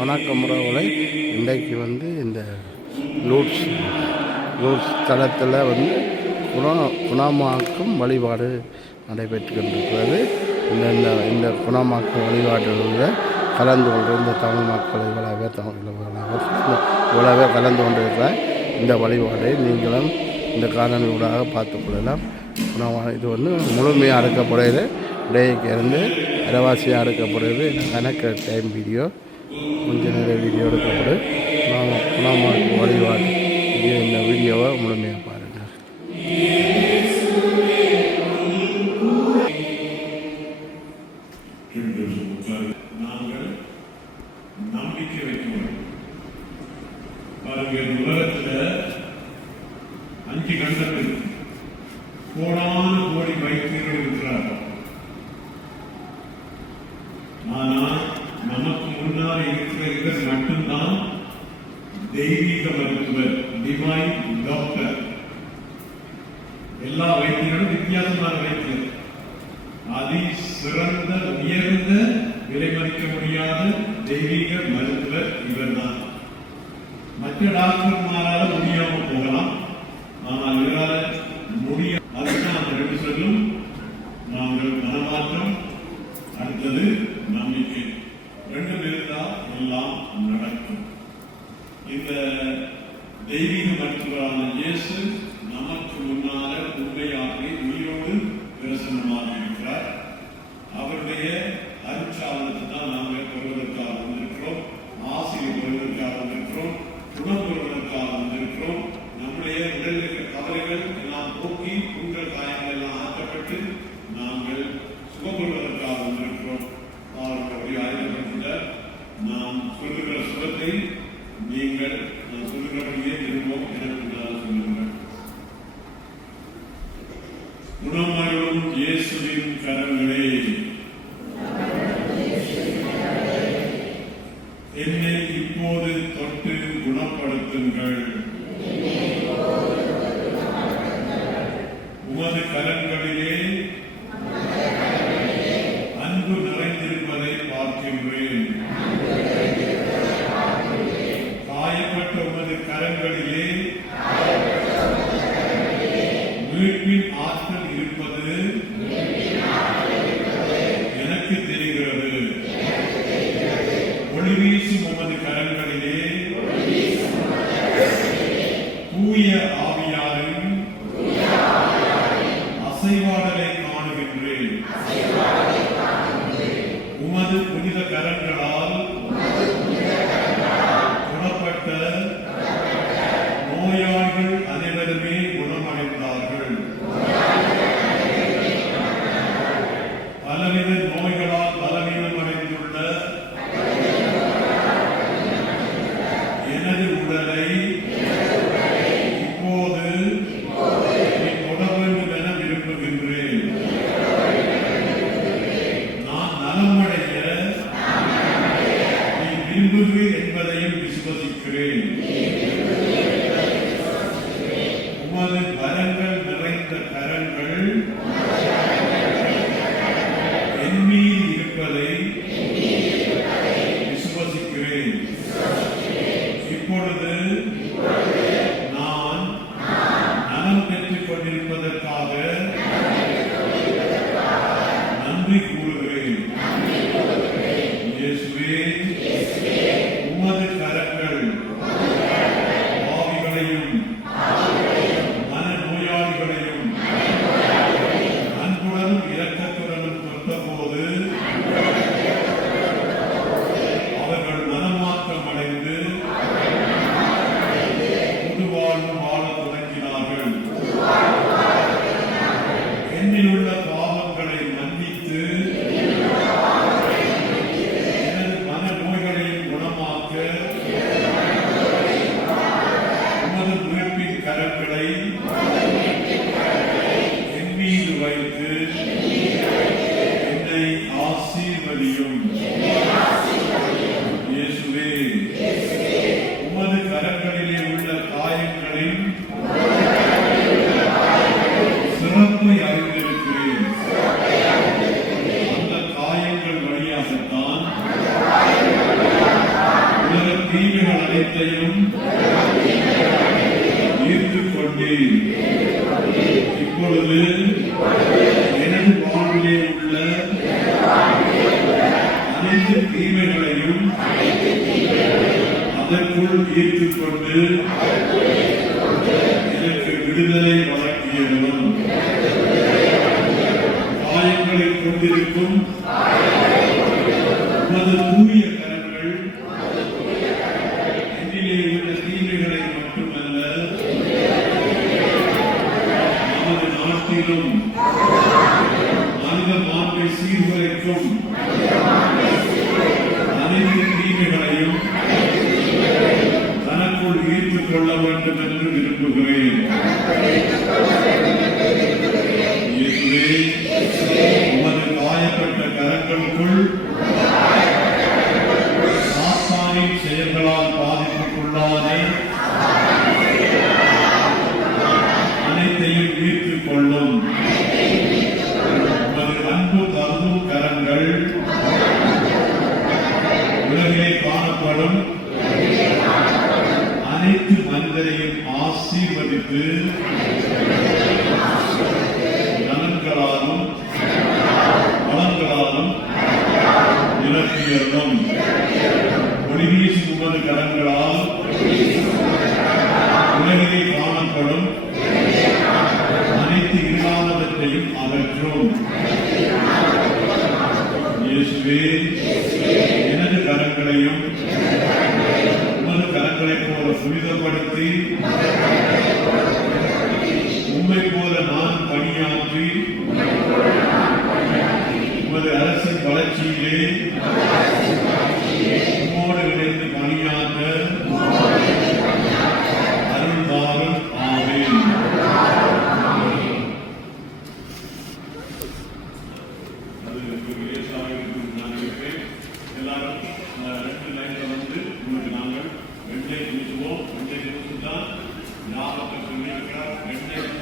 வணக்கம் உறவுகளை. இன்றைக்கு வந்து இந்த லூட்ஸ் லூட்ஸ் தளத்தில் வந்து குணா குணமாக்கும் வழிபாடு நடைபெற்று கொண்டிருக்கிறது. இந்த இந்த இந்த குணமாக்கும் வழிபாடுகளில் கலந்து கொண்டு இந்த தமிழ் மக்கள் இவ்வளவே தமிழ் இவ்வளவே கலந்து கொண்டிருக்கிற இந்த வழிபாடை நீங்களும் இந்த காலனியூடாக பார்த்துக்கொள்ளலாம் குணமான இது வந்து முழுமையாக அறுக்கப்படுகிறது. இடையிலிருந்து இரவாசியாக அறுக்கப்படுகிறது. கணக்கு டைம் வீடியோ ಮುಂಚಿನ ವೀಡಿಯೋ எடுக்கப்படு நாம் நாம் வழிவார் இந்த வீடியோவை முழுமையாக பாருங்கள் செவிலிய மருத்துவர் இவர் தான் மற்ற டாக்டர்மாரால முடியாமல் போகலாம். ஆனால் இவரால் Amen. இருந்திருக்கும் விளைவுகளால் பாதிப்புக்குள்ளாதே அனைத்தையும் மீட்டுக் கொள்ளும். உமது அன்பு தரும் கரங்கள். உலகிலே காணப்படும். அனைத்து மனிதரையும் ஆசீர்வதித்து நலன்களாலும் வளங்களாலும் நிரப்பியதும் இயேசுவே எனது கரங்களையும் ನಿಮಿಷವೋ ಒಂದೇ ದಿವಸದ ನಾಮಕ ಗಂಟೆ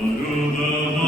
Through the night.